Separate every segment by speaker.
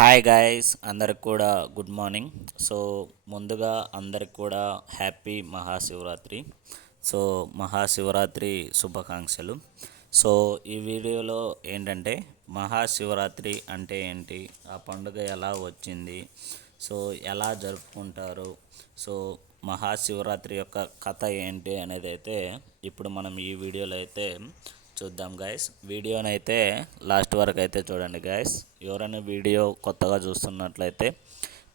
Speaker 1: Hi guys అందరికి కూడా good morning so ముందుగా అందరికి కూడా హ్యాపీ మహాశివరాత్రి. సో మహాశివరాత్రి శుభాకాంక్షలు. సో ఈ వీడియోలో ఏంటంటే మహాశివరాత్రి అంటే ఏంటి ఆ పండుగ ఎలా వచ్చింది సో ఎలా జరుపుకుంటారు సో మహాశివరాత్రి యొక్క కథ ఏంటి అనేది అయితే ఇప్పుడు మనం ఈ వీడియోలో అయితే చూద్దాం గాయస్ వీడియోని అయితే లాస్ట్ వరకు అయితే చూడండి గాయస్ ఎవరైనా వీడియో కొత్తగా చూస్తున్నట్లయితే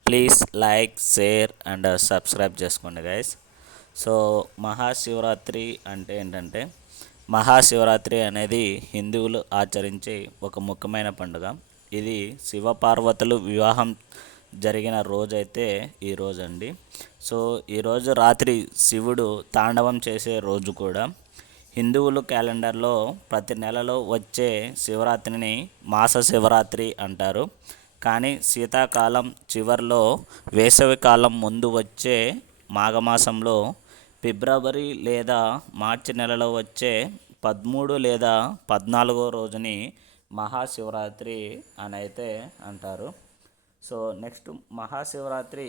Speaker 1: please like share and subscribe చేసుకోండి గాయస్ సో మహాశివరాత్రి అంటే ఏంటంటే మహాశివరాత్రి అనేది హిందువులు ఆచరించే ఒక ముఖ్యమైన పండుగ. ఇది శివపార్వతులు వివాహం జరిగిన రోజైతే ఈ రోజు అండి సో ఈరోజు రాత్రి శివుడు తాండవం చేసే రోజు కూడా హిందువులు క్యాలెండర్లో ప్రతి నెలలో వచ్చే శివరాత్రిని మాస శివరాత్రి అంటారు. కానీ శీతాకాలం చివరిలో వేసవికాలం ముందు వచ్చే మాఘమాసంలో ఫిబ్రవరి లేదా మార్చి నెలలో వచ్చే పదమూడు లేదా పద్నాలుగో రోజుని మహాశివరాత్రి అని అయితే అంటారు. సో నెక్స్ట్ మహాశివరాత్రి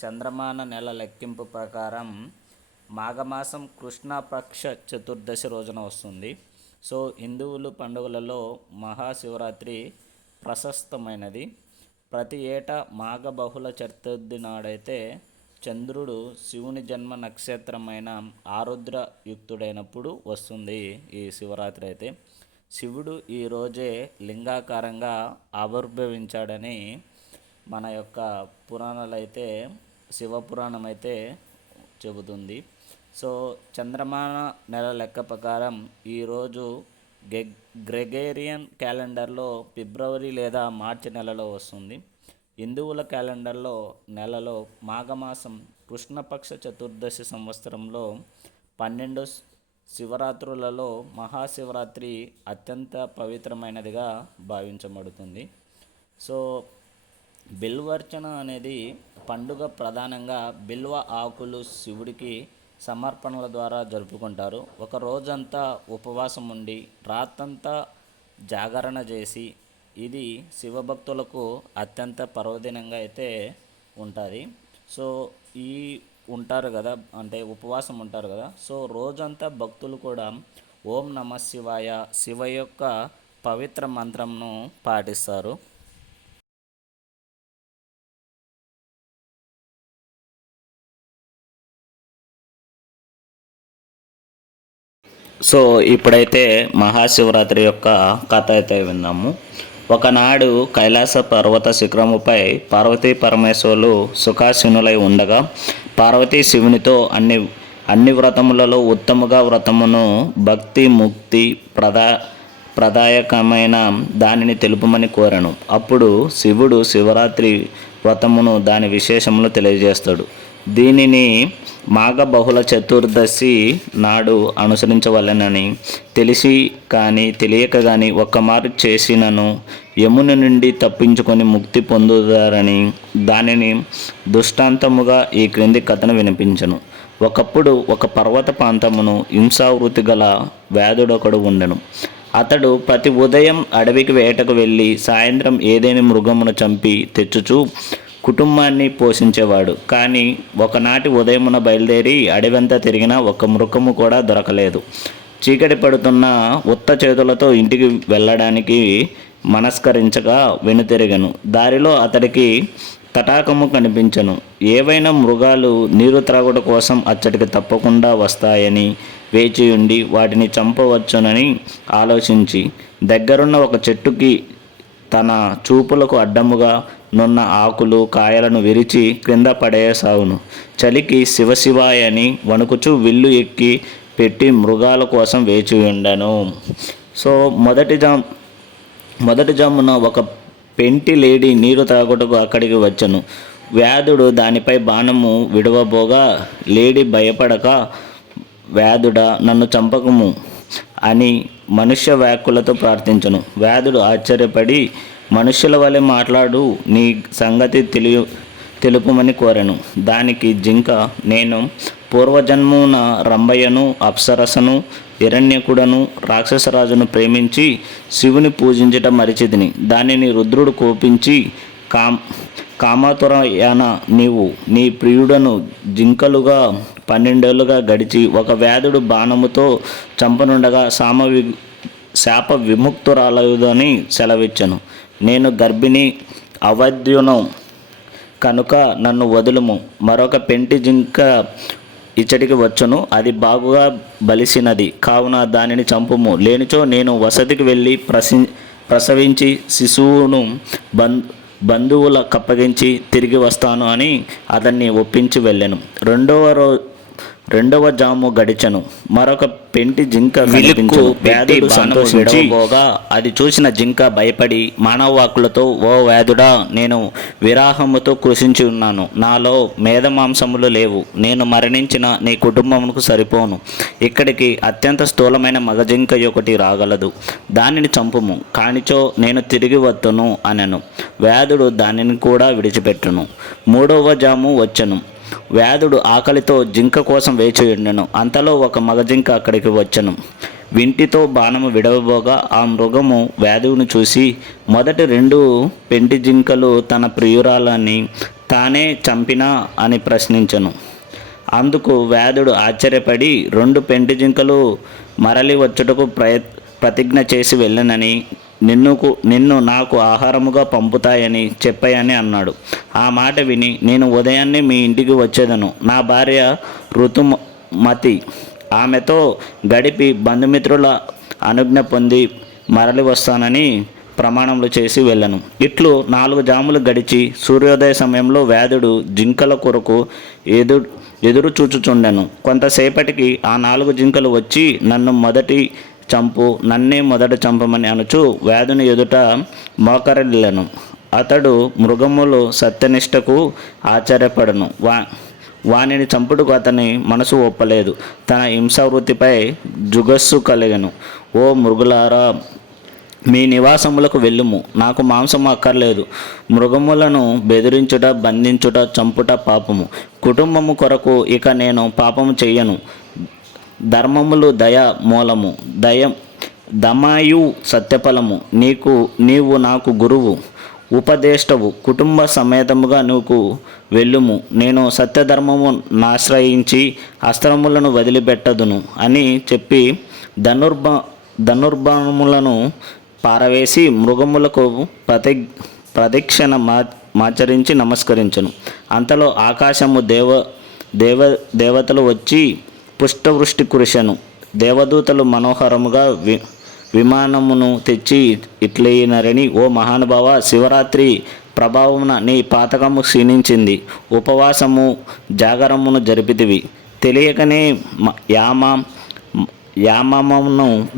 Speaker 1: చంద్రమాన నెల లెక్కింపు ప్రకారం మాఘమాసం కృష్ణపక్ష చతుర్దశి రోజున వస్తుంది. సో హిందువులు పండుగలలో మహాశివరాత్రి ప్రశస్తమైనది. ప్రతి ఏటా మాఘ బహుళ చతుర్థి నాడైతే చంద్రుడు శివుని జన్మ నక్షత్రమైన ఆరుద్ర యుక్తుడైనప్పుడు వస్తుంది ఈ శివరాత్రి అయితే. శివుడు ఈ రోజే లింగాకారంగా ఆవిర్భవించాడని మన యొక్క పురాణాలైతే శివపురాణం అయితే చెబుతుంది. సో చంద్రమాన నెల లెక్క ప్రకారం ఈరోజు గె గ్రెగేరియన్ క్యాలెండర్లో ఫిబ్రవరి లేదా మార్చి నెలలో వస్తుంది. హిందువుల క్యాలెండర్లో నెలలో మాఘమాసం కృష్ణపక్ష చతుర్దశి సంవత్సరంలో పన్నెండు శివరాత్రులలో మహాశివరాత్రి అత్యంత పవిత్రమైనదిగా భావించబడుతుంది. సో బిల్వర్చన అనేది పండుగ ప్రధానంగా బిల్వ ఆకులు శివుడికి సమర్పణల ద్వారా జరుపుకుంటారు. ఒక రోజంతా ఉపవాసం ఉండి రాత్రంతా జాగరణ చేసి ఇది శివభక్తులకు అత్యంత పర్వదినంగా అయితే ఉంటుంది. సో ఈ ఉంటారు కదా అంటే ఉపవాసం ఉంటారు కదా సో రోజంతా భక్తులు కూడా ఓం నమ శివాయ శివ యొక్క పవిత్ర మంత్రంను పాటిస్తారు. సో ఇప్పుడైతే మహాశివరాత్రి యొక్క కథ అయితే విన్నాము. ఒకనాడు కైలాస పర్వత శిఖరముపై పార్వతీ పరమేశ్వరులు సుఖాసీనులై ఉండగా పార్వతీ శివునితో అన్ని అన్ని వ్రతములలో ఉత్తముగా వ్రతమును భక్తి ముక్తి ప్రదా ప్రదాయకమైన దానిని తెలుపమని కోరాను. అప్పుడు శివుడు శివరాత్రి వ్రతమును దాని విశేషములు తెలియజేస్తాడు. దీనిని మాఘ బహుళ చతుర్దశి నాడు అనుసరించవలెనని తెలిసి కానీ తెలియక కానీ ఒక్కమారు చేసినను యముని నుండి తప్పించుకొని ముక్తి పొందుతారని దానిని దృష్టాంతముగా ఈ క్రింది కథను వినిపించను. ఒకప్పుడు ఒక పర్వత ప్రాంతమును హింసావృతి గల వ్యాధుడొకడు ఉండెను. అతడు ప్రతి ఉదయం అడవికి వేటకు వెళ్ళి సాయంత్రం ఏదైనా మృగమును చంపి తెచ్చుచు కుటుంబాన్ని పోషించేవాడు. కానీ ఒకనాటి ఉదయమున బయలుదేరి అడవంతా తిరిగినా ఒక మృగము కూడా దొరకలేదు. చీకటి పడుతున్న ఉత్త చేతులతో ఇంటికి వెళ్ళడానికి మనస్కరించగా వెనుతిరగను. దారిలో అతడికి తటాకము కనిపించను. ఏవైనా మృగాలు నీరు త్రాగుట కోసం అచ్చటికి తప్పకుండా వస్తాయని వేచి ఉండి వాటిని చంపవచ్చునని ఆలోచించి దగ్గరున్న ఒక చెట్టుకి తన చూపులకు అడ్డముగా నున్న ఆకులు కాయలను విరిచి క్రింద పడేసావును చలికి శివశివాయని వణుకుచు విల్లు ఎక్కి పెట్టి మృగాల కోసం వేచి ఉండను. సో మొదటి జామ్ మొదటి జామున ఒక పెంటి లేడీ నీరు తాగుటకు అక్కడికి వచ్చను. వ్యాధుడు దానిపై బాణము విడవబోగా లేడీ భయపడక వ్యాధుడా నన్ను చంపకము. అని మనుష్య వ్యాకులతో ప్రార్థించను. వ్యాధుడు ఆశ్చర్యపడి మనుషుల వలె మాట్లాడు నీ సంగతి తెలియ తెలుపుమని కోరాను. దానికి జింక నేను పూర్వజన్మున రంభయ్యను అప్సరసను హిరణ్యకుడను రాక్షసరాజును ప్రేమించి శివుని పూజించటం మరిచితిని. దానిని రుద్రుడు కోపించి కామ్ కామాతురయాన నీవు నీ ప్రియుడను జింకలుగా పన్నెండేళ్ళుగా గడిచి ఒక వ్యాధుడు బాణముతో చంపనుండగా సామవి శాప విముక్తురాలదని సెలవిచ్చను. నేను గర్భిణి అవధ్యును. కనుక నన్ను వదులుము. మరొక పెంటి జింక ఇచ్చటికి వచ్చును. అది బాగుగా బలిసినది. కావున దానిని చంపుము. లేనిచో నేను వసతికి వెళ్ళి ప్రసి ప్రసవించి శిశువును బం బంధువుల కప్పగించి తిరిగి వస్తాను అని అతన్ని ఒప్పించి వెళ్ళాను. రెండవ రోజు రెండవ జాము గడిచెను. మరొక పెంటి జింక కనిపించు వ్యాధుడు సంతోషించి. పోగా అది చూసిన జింక భయపడి మానవాకులతో ఓ వ్యాధుడా నేను విరాహముతో కృషించి ఉన్నాను. నాలో మేధమాంసములు లేవు. నేను మరణించిన నీ కుటుంబమునకు సరిపోను. ఇక్కడికి అత్యంత స్థూలమైన మగజింక ఒకటి రాగలదు. దానిని చంపుము. కానిచో నేను తిరిగి వత్తును అనెను. వ్యాధుడు దానిని కూడా విడిచిపెట్టును. మూడవ జాము వచ్చెను. వ్యాధుడు ఆకలితో జింక కోసం వేచి ఉండెను. అంతలో ఒక మగ జింక అక్కడికి వచ్చెను. వింటితో బాణము విడవబోగా ఆ మృగము వ్యాధువును చూసి మొదటి రెండు పెంటి జింకలు తన ప్రియురాలని తానే చంపినా? అని ప్రశ్నించెను. అందుకు వ్యాధుడు ఆశ్చర్యపడి రెండు పెంటి జింకలు మరలి వచ్చుటకు ప్రయ ప్రతిజ్ఞ చేసి వెళ్ళనని నిన్నుకు నిన్ను నాకు ఆహారముగా పంపుతాయని చెప్పాయని అన్నాడు. ఆ మాట విని నేను ఉదయాన్నే మీ ఇంటికి వచ్చేదను. నా భార్య ఋతుమతి ఆమెతో గడిపి బంధుమిత్రుల అనుజ్ఞ పొంది మరలి వస్తానని ప్రమాణములు చేసి వెళ్ళను. ఇట్లు నాలుగు జాములు గడిచి సూర్యోదయ సమయంలో వ్యాధుడు జింకల కొరకు ఎదురు ఎదురు చూచుచుండెను కొంతసేపటికి ఆ నాలుగు జింకలు వచ్చి నన్ను మొదటి చంపు నన్నే మొదట చంపమని అనుచు వ్యాధుని ఎదుట మోకరిల్లను. అతడు మృగములు సత్యనిష్టకు ఆశ్చర్యపడను. వా వానిని చంపుటకు అతని మనసు ఒప్పలేదు. తన హింసావృత్తిపై జుగస్సు కలిగను. ఓ మృగులారా మీ నివాసములకు వెళ్ళుము. నాకు మాంసం అక్కర్లేదు. మృగములను బెదిరించుట బంధించుట చంపుట పాపము. కుటుంబము కొరకు ఇక నేను పాపము చెయ్యను. ధర్మములు దయ మూలము. దయ దమాయు సత్యఫలము. నీకు నీవు నాకు గురువు. ఉపదేష్టవు. కుటుంబ సమేతముగా నువ్వు వెళ్ళుము. నేను సత్యధర్మము నాశ్రయించి అస్త్రములను వదిలిపెట్టదును అని చెప్పి ధనుర్బ ధనుర్బాణములను పారవేసి మృగములకు ప్రతి ప్రదక్షిణ మా మాచరించి నమస్కరించను. అంతలో ఆకాశము దేవ దేవ దేవతలు వచ్చి పుష్టవృష్టి కురిసెను దేవదూతలు మనోహరముగా వి విమానమును తెచ్చి ఇట్లయినరని ఓ మహానుభావ శివరాత్రి ప్రభావమున నీ పాతకము క్షీణించింది. ఉపవాసము జాగరమును జరిపితివి. తెలియకనే యామ యామమును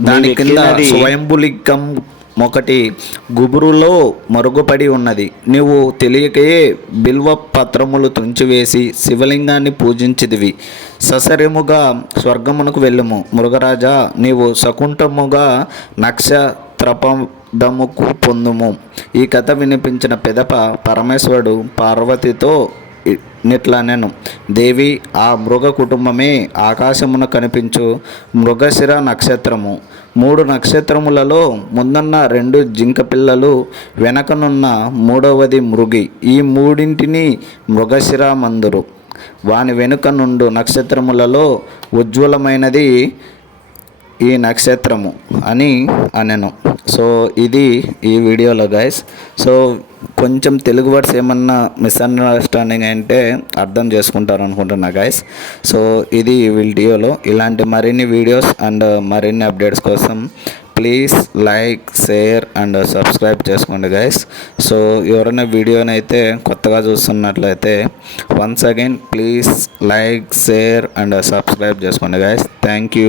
Speaker 2: దాని కింద స్వయంభులింగం ఒకటి గుబురులో మరుగుపడి ఉన్నది. నీవు తెలియకయే బిల్వ పత్రములు తుంచివేసి శివలింగాన్ని పూజించిదివి ససరిముగా స్వర్గమునకు వెళ్ళుము. మృగరాజా నీవు సకుంఠముగా నక్షత్రపదముకు పొందుము. ఈ కథ వినిపించిన పెదప పరమేశ్వరుడు పార్వతితో నిట్లనెను. దేవి ఆ మృగ కుటుంబమే ఆకాశమున కనిపించు మృగశిర నక్షత్రము. మూడు నక్షత్రములలో ముందున్న రెండు జింక పిల్లలు వెనకనున్న మూడవది మృగి. ఈ మూడింటిని మృగశిర మందురు. వాని వెనుక నుండు నక్షత్రములలో ఉజ్వలమైనది ఈ నక్షత్రము అని అనెను. సో ఇది ఈ వీడియోలో గైస్ సో కొంచెం తెలుగు వర్డ్స్ ఏమన్నా మిస్అండర్స్టాండింగ్ అంటే అర్థం చేసుకుంటారు అనుకుంటున్నా గైస్ సో ఇది వీడియోలో. ఇలాంటి మరిన్ని వీడియోస్ అండ్ మరిన్ని అప్డేట్స్ కోసం please like share and subscribe చేసుకోండి గైస్ సో ఎవరైనా వీడియోని అయితే కొత్తగా చూస్తున్నట్లయితే once again please like share and subscribe చేసుకోండి గైస్ థ్యాంక్ యూ